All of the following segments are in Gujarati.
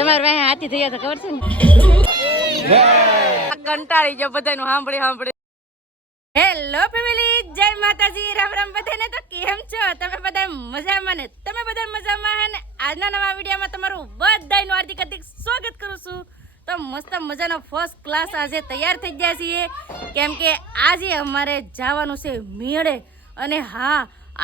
તમારે ભાઈ હાથી થઈ ગયા ખબર છે ને કંટાળી ગયો બધાનું સાંભળી હેલો ફેમિલી જય માતાજી રામ રામ બધાને તો કેમ છો તમે બધા મજામાં ને તમે બધા મજામાં ને આજના નવા વિડીયોમાં તમારું બધાનું હાર્દિક સ્વાગત કરું છું તો મસ્ત મજાનો ફર્સ્ટ ક્લાસ આજે તૈયાર થઈ ગયા છીએ કેમ કે આજે અમારે જવાનું છે મેળે અને હા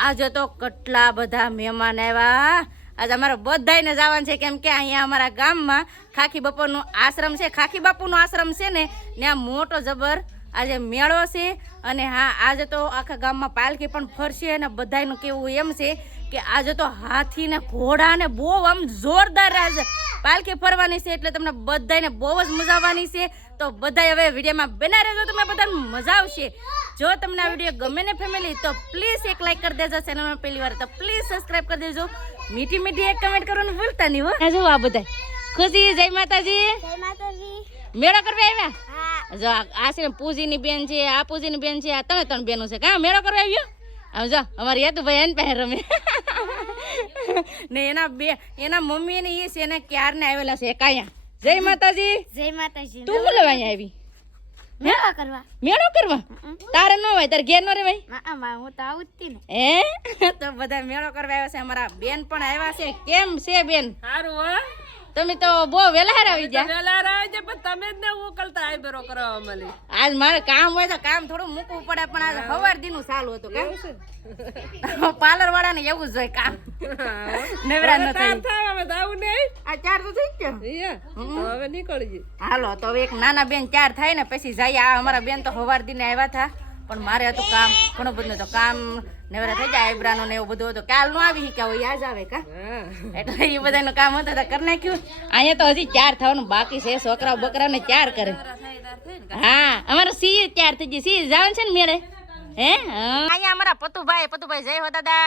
આજે તો કેટલા બધા મહેમાન આવ્યા આજે અમારે બધાને જવાનું છે કેમ કે અહીંયા અમારા ગામમાં ખાખી બાપુનો આશ્રમ છે ખાખી બાપુનો આશ્રમ છે ને ત્યાં મોટો જબર આજે મેળો છે અને હા આજે તો આખા ગામમાં પાલખી પણ ફરશે અને બધાનું કેવું એમ છે કે આજે તો હાથી ને ઘોડા ને બહુ આમ જોરદાર આજે પાલખી ફરવાની છે એટલે તમને બધાને બહુ જ મજા આવવાની છે તો બધા હવે વિડીયોમાં બના રહેજો તમે બધાને મજા આવશે જો તમને આ વિડીયો ગમે ને ફેમિલી તો પ્લીઝ એક લાઈક કરી દેજો ચેનલમાં પહેલી વાર તો પ્લીઝ સબસ્ક્રાઇબ કરી દેજો મીઠી મીઠી એક કમેન્ટ કરવાનું ભૂલતા નહીં હો જો આ બધા ખુશી જય માતાજી મેળો કરવા આવ્યા જો આ છે પૂજીની બેન છે આ પૂજીની બેન છે આ તમે ત્રણ બેનો છે કા મેળો કરવા આવ્યો આવ જો અમારી હેતુભાઈ એને પાસે રમે ને એના મમ્મી ને એ છે ને ક્યારને આવેલા છે કાયા જય માતાજી તું બોલે અહીંયા આવી મેળો કરવા તારે ન હોય તારે ઘેર ન રે ભાઈ હું તો આવું જ ને તો બધા મેળો કરવા આવ્યા છે અમારા બેન પણ આવ્યા છે કેમ છે બેન સારું હો તમે તો બહુ વેલા આવી જાય પણ તમે જ ને ઉકલતા આઈબ્રો કરવા મળી આજ મારે કામ હોય તો કામ થોડું મૂકવું પડે પણ આજ સવાર દીનું ચાલુ હતું કામ પાર્લર વાળા ને એવું જ હોય કામ નવરા ન થાય હવે આવું નહીં આ 4 તો થઈ ગયો હવે નીકળી હાલો તો એક નાના બેન 4 થાય ને પછી જાય આ અમારા બેન તો સવાર દીને આવ્યા હતા પણ મારે હતું કામ ઘણું બધું તો કામ નવરા થઈ જાય આઈબ્રાનો ને એવું બધું હતું કાલ નું આવી કે યાદ આવે કા એટલે એ બધાનું કામ હતું કરી નાખ્યું અહીંયા તો હજી 4 થવાનું બાકી છે છોકરા બકરા ને 4 કરે હા અમારે સી 4 થઈ ગઈ સી જવાનું છે ને મેળે હે અહીંયા અમારા પતુભાઈ જય હો દાદા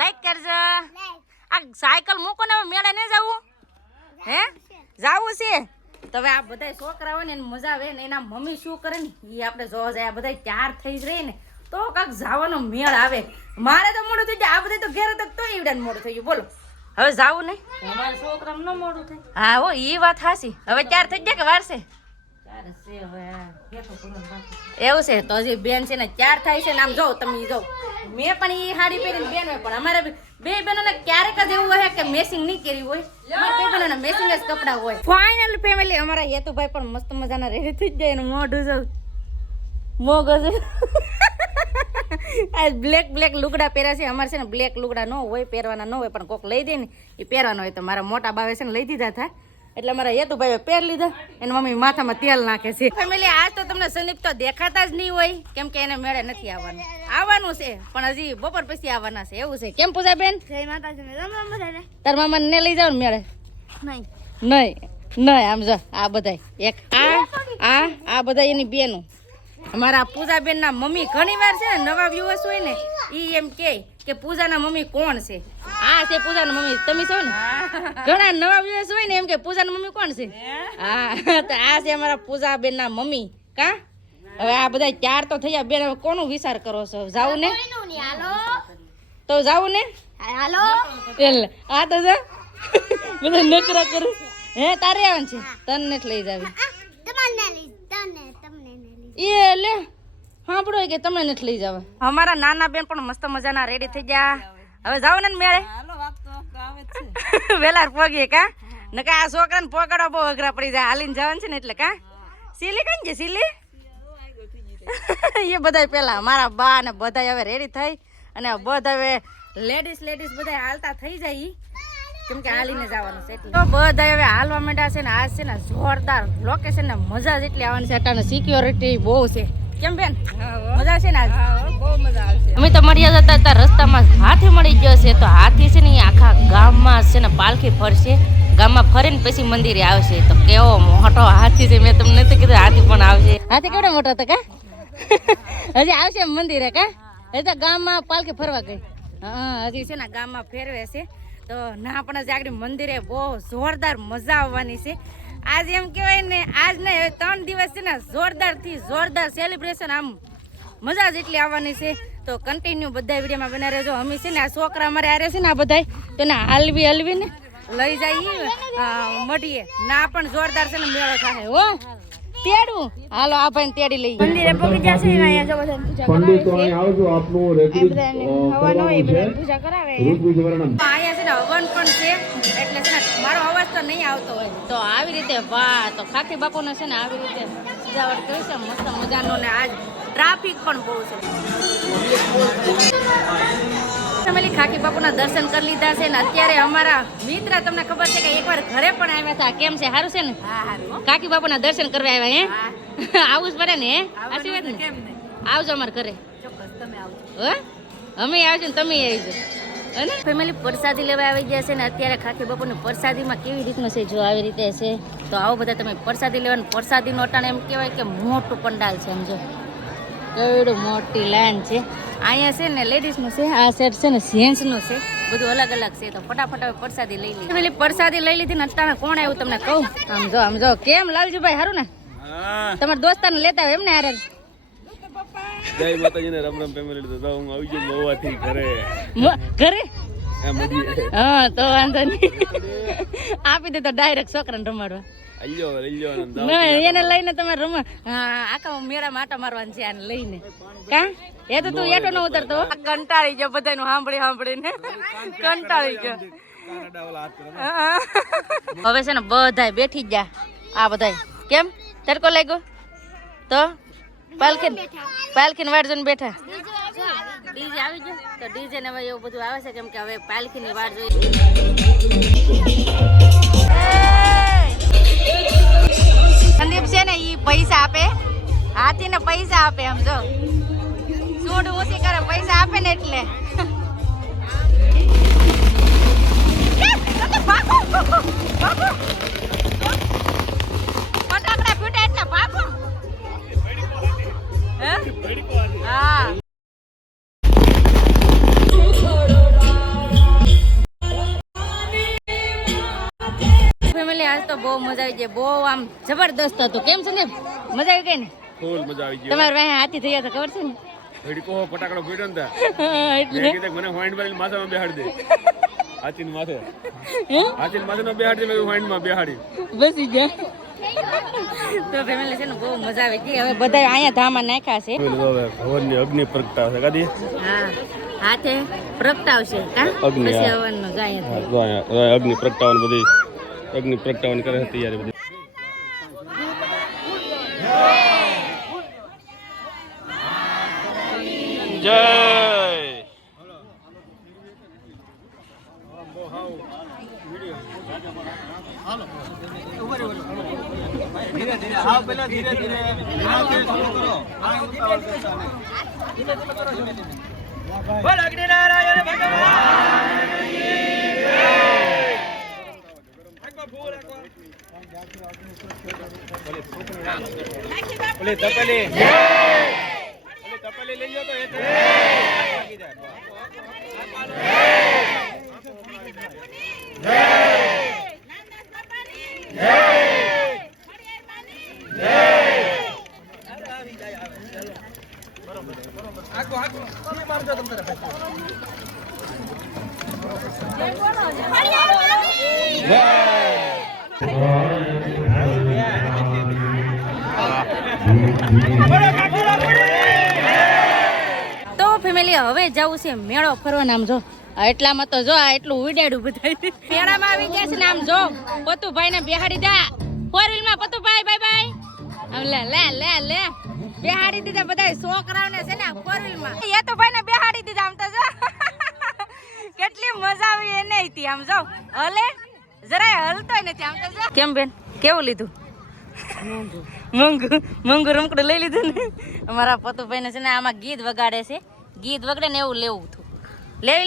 લાઈક કરજો આ સાયકલ મૂકો ને મેળે નહીં જવું હે જાવું છે તો હવે આ બધા છોકરા હોય ને એને મજા આવે ને એના મમ્મી શું કરે ને એ આપણે જોવા જાય આ બધા 4 થઈ જ રહી ને તો કાંક જવાનો મેળ આવે મારે તો મોડું થઈ જાય આ બધા તો ઘેર હતા તો ઈવડાને મોડું થઈ ગયું બોલો હવે જાવું નહીં અમારા છોકરાને ન મોડું થાય હા હો એ વાત હાસી હવે 4 થઈ ગયા કે વાર છે એવું છે તો હજી બેન છે ને 4 થાય છે ને આમ જો તમે જો મેં પણ એ સાડી પહેરીને બેન હોય પણ અમારે બે બહેનોને ક્યારેક જ એવું હોય કે મેચિંગ નહીં કરી હોય અમારે બે બહેનોને મેચિંગ જ કપડા હોય ફાઇનલ ફેમિલી અમારા હેતુભાઈ પણ મસ્ત મજાના રેડી થઈ જાય એનું મોઢું જો મોગજ આ બ્લેક લુગડા પહેર્યા છે અમારે છે ને બ્લેક લુગડા ન હોય પહેરવાના ન હોય પણ કોક લઈ દે ને એ પહેરવાના હોય તો મારા મોટા બાવે છે ને લઈ દીધા હતા એટલે મારા હેતુભાઈ પહેર લીધા એની મમ્મી માથામાં તેલ નાખે છે ફેમિલી આજ તો તમને સંદીપ તો દેખાતા જ નહીં હોય કેમ કે એને મેળે નથી આવવાનું છે પણ હજી બપોર પછી આવવાના છે એવું છે કેમ પૂજા બેન તાર મામા ને લઈ જાવ ને મેળે નહીં આમ જો આ બધા એક આ બધા એની બેનો અમારા પૂજાબેન ના મમ્મી ઘણી વાર છે ને નવા વ્યુઅર્સ હોય ને ઈ એમ કે પૂજાના મમ્મી કોણ છે આ છે પૂજાના મમ્મી તમે છો ને ઘણા નવા વ્યુઅર્સ હોય ને એમ કે પૂજાના મમ્મી કોણ છે હા તો આ છે અમારા પૂજાબેન ના મમ્મી કા હવે આ બધા 4 તો થયા બેન હવે કોનું વિચાર કરો છો જાવું ને તો જાવું ને હાલો એટલે આ તો જા બધા નકરા કરે હે તારે આવવાનું છે તને નથી લઈ જાવી એ લે સાંભળો કે તમે નથી લઈ જાવ અમારા નાના બેન પણ મસ્ત મજાના રેડી થઈ ગયા હવે જાવ ને મેળે વેલા પોગીએ કા નકા આ છોકરાને પોગાડવા બહુ અઘરા પડી જાય હાલીને જવાનું છે ને એટલે કા સીલી કઈ છે સીલી એ બધા પેલા મારા બા ને બધા હવે રેડી થઈ અને બધા હવે લેડીઝ બધા હાલતા થઈ જાય કેમ કે હાલીને જવાનું છે એટલે બધા હવે હાલવા માંડ્યા છે ને આજ છે ને જોરદાર લોકેશન ને મજા જ એટલી આવવાની છે અટાને સિક્યોરિટી બહુ છે કેમ બેન મજા છે ને આજ બહુ મજા આવશે અમે તો મળ્યા જતા હતા રસ્તામાં હાથી મળી ગયો છે તો હાથી છે ને આખા ગામમાં છે ને પાલખી ફરશે ગામમાં ફરીને પછી મંદિરે આવશે તો કેવો મોટો હાથી છે મેં તમને નથી કીધું હાથી પણ આવશે હાથી કેવડો મોટો હતો કા હજી આવશે મંદિરે કા હજી તો ગામમાં પાલખી ફરવા ગઈ હા હજી છે ને ગામમાં ફેરવે છે તો ના પણ આગળ મંદિરે બહુ જોરદાર મજા આવવાની છે આજ એમ કહેવાય ને આજ ને 3 દિવસ છે ને જોરદાર સેલિબ્રેશન આમ મજા જ એટલી આવવાની છે તો કન્ટિન્યુ બધા વિડીયોમાં બના રહેજો અમે છે ને આ છોકરા અમારે આરે છે ને આ બધા તો ને હલવી ને લઈ જાય મઢીએ ના પણ જોરદાર છે ને મેળો થાય હો તેડું હાલો આ ભાઈ તેડી લઈ મંદિરે પહોંચી જશે અહીંયા જો બધા પૂજા કરાવે છે આવજો આપનું રેગ્યુલર હવન હોય બધા પૂજા કરાવે અહીંયા છે ને હવન પણ છે એટલે છે ને મારો અવાજ તો નહીં આવતો હોય તો આવી રીતે વાહ તો ખાખી બાપુને છે ને આવી રીતે સજાવટ કરી છે મસ્ત મજાનો ને આજ ટ્રાફિક પણ બહુ છે ફેમિલી ખાખી બાપુના દર્શન કરી લીધા છે ને અત્યારે અમારા મિત્ર તમને ખબર છે કે એકવાર ઘરે પણ આવ્યા હતા કેમ છે સારું છે ને ખાખી બાપુના દર્શન કરવા આવ્યા હે આવું જ પડે ને હે આશીર્વાદ ને આવજો અમારા ઘરે અમે આવજો ને તમે આવજો અને ફેમિલી પ્રસાદી લેવા આવી ગયા છે ને અત્યારે ખાખી બાપુની પ્રસાદીમાં કેવી રીતનું છે જો આવી રીતે છે તો આવો બધા તમે પ્રસાદી લેવાનું પ્રસાદીનો અટાણે એમ કહેવાય કે મોટું પંડાલ છે એમ જો કેવડું મોટી લાઈન છે અહીંયા છે ને લેડીઝનું છે આ સેટ છે ને જેન્ટ્સનું છે બધું અલગ અલગ છે તો ફટાફટ હવે પ્રસાદી લઈ લીધી પેલી પ્રસાદી લઈ લીધી ને અત્યારે કોણ આવ્યું તમને કહું આમ જો કેમ લાલજીભાઈ સારું ને તમારા દોસ્તારને લેતા હોય એમ ને હારે જય માતાજીને રામ રામ ફેમિલી તો હું આવી ગયો મોવાથી ઘરે હા તો વાંધો નહીં આપી દે તો ડાયરેક્ટ છોકરાને રમાડવા એને લઈને તમે આખા મેળામાં આટા મારવાનું છે આને લઈને કા એ તો તું એટો ન ઉતરતો કંટાળી ગયો બધાનું સાંભળીને કંટાળી ગયો હવે છે ને બધાય બેઠી ગયા આ બધાય કેમ તડકો લાગ્યો તો પાલખીન વાટ જોઈને બેઠા ડીજે આવી ગયો તો ડીજે ને હવે એવું બધું આવે છે કેમ કે હવે પાલખીની વાટ જોઈ સંદીપ છે ને ઈ પૈસા આપે હાથી ને પૈસા આપે આમ જો સૂડ ઊંચી કરે પૈસા આપે ને એટલે ફટાકડા ફૂટે એટલે ભાગો હા ફેમિલી આજ તો બહુ મજા આવી ગઈ બહુ આમ જબરદસ્ત હતું કેમ છે ને મજા આવી ગઈ ને ફૂલ મજા આવી ગઈ તમારે વાહે હાથી થઈ ગયા ખબર છે ને ભડકો ફટાકડો ફૂટ્યો ને એટલે કીધે મને હોઈન્ડ મારી માથામાં બેહાડ દે હાથીની માથે નો બેહાડ દે મેં હોઈન્ડ માં બેહાડી બસી ગયા તો ફેમિલી છે ને બહુ મજા આવી ગઈ હવે બધા અહીંયા ધામા નાખ્યા છે ભવનની અગ્નિ પ્રગટાવશે ગાદી હા હાથે પ્રગટાવશે કા પછી હવનનો જાય અગ્નિ પ્રગટાવવાની બધી અગ્નિ પ્રગટાવવાની કરે તૈયારી બધી જય ધીરે ધીરે આવ પેલા ધીરે ધીરે બોલ અગ્નિ નારાયણ ભગવાન કી જય તપેલી લઈ લો તો તો ફેમિલી હવે જવું છે મેળો ફરવા નામ જો એટલામાં તો જો આ એટલું ઉડાડ્યું બધા મેળામાં આવી ગયા છે ને આમ જો પતુભાઈ ને બેહાડી દા 4 વ્હીલ માં પતુભાઈ બાય બાય લે લે લે લે બેહાડી દીધા બધા છોકરાઓને છે ને 4 વ્હીલ માં એ તો ભાઈ ને બેહાડી દીધા આમ તો જો કેટલી મજા આવી એને હતી આમ જો હલે જરાય હલતોય નથી આમ તો જો કેમ બેન કેવું લીધું મંગુ રમકડું લઈ લીધું ને અમારા પતુભાઈ ને છે ને આમાં ગીત વગાડે છે ગીત વગડે ને એવું લેવું હતું લઈ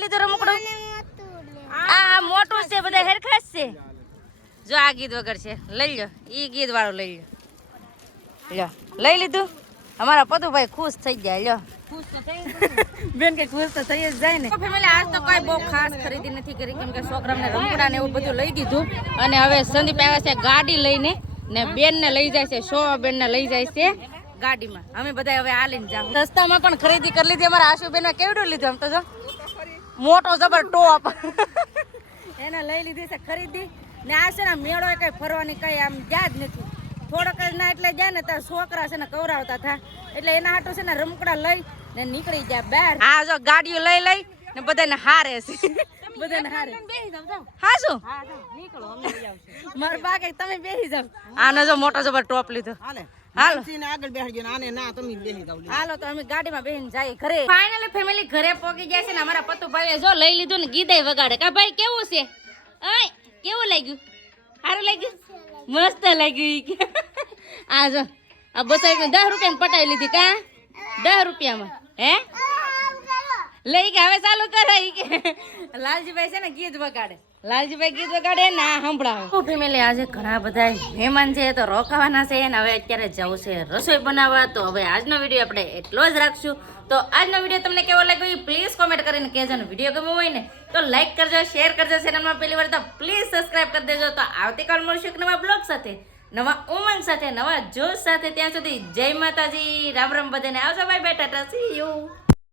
લીધું રમકડું આ મોટું છે બધા હેરખાસ છે જો આ ગીત વગર છે લઈ લો ઈ ગીત વાળું લઈ લો લઈ લીધું અમારા પતુભાઈ ખુશ થઈ ગયા લ્યો બેન કે ખુશ તો થઈ જ જાય ને ફેમિલી આજ તો કઈ બહુ ખાસ ખરીદી નથી કરી કેમ કે છોકરાને રમકડા ને એવું બધું લઈ દીધું અને હવે સંદીપ આવ્યા છે ગાડી લઈને ને બેન ને લઈ જાય છે બેન ને લઈ જાય છે ગાડીમાં અમે બધા હવે હાલીને જાવ રસ્તામાં પણ ખરીદી કરી લીધી અમારા આશુબેન કેવડું લીધું આમ તો જો મોટો જબર ટોપ એને લઈ લીધી છે ખરીદી ને આ છે ને મેળો કઈ ફરવાની કઈ આમ યાદ નથી થોડોક જ ના એટલે જાય ને ત્યાં છોકરા છે ને કવરાવતા થા એટલે એના હાટું છે ને રમકડા લઈ ને નીકળી જાય બહાર આ જો ગાડીઓ લઈ ને બધાને હારે છે બધાને હારે હા શું મારા બા કે તમે બેસી જાવ આનો જો મોટો જબર ટોપ લીધો હાલો આગળ બેસજો આને ના તમે બેસી જાવ હાલો તો અમે ગાડીમાં બેસીને જઈએ ઘરે ફાઇનલી ફેમિલી ઘરે પહોંચી જાય છે ને અમારા પતુભાઈએ જો લઈ લીધું ને ગીદાય વગાડે કા ભાઈ કેવું છે ઓય કેવું લાગ્યું સારું લાગ્યું મસ્ત લાગ્યું આ જો આ બસાઈ 10 રૂપિયાની પટાઈ લીધી કા 10 રૂપિયામાં હે લઈ કે હવે ચાલુ કરાય કે લાલજીભાઈ છે ને ગીત વગાડે લાલજીભાઈ ગીત વગાડે ને આ સંભળાવે ફેમિલી આજે ઘણા બધા મહેમાન છે તો રોકાવાના છે ને હવે અત્યારે જવું છે રસોઈ બનાવવા તો હવે આજનો વિડીયો આપણે એટલો જ રાખશું તો આજનો વિડીયો તમને કેવો લાગ્યો એ પ્લીઝ કોમેન્ટ કરીને કહેજો ને વિડીયો ગમ્યો હોય ને તો લાઈક કરજો શેર કરજો ચેનલમાં પહેલી વાર તો પ્લીઝ સબસ્ક્રાઇબ કરી દેજો તો આવતીકાલ મળશું એક નવા બ્લોગ સાથે નવા ઉમંગ સાથે નવા જોશ સાથે ત્યાં સુધી જય માતાજી રામ રામ બધાને આવજો bye bye Tata C you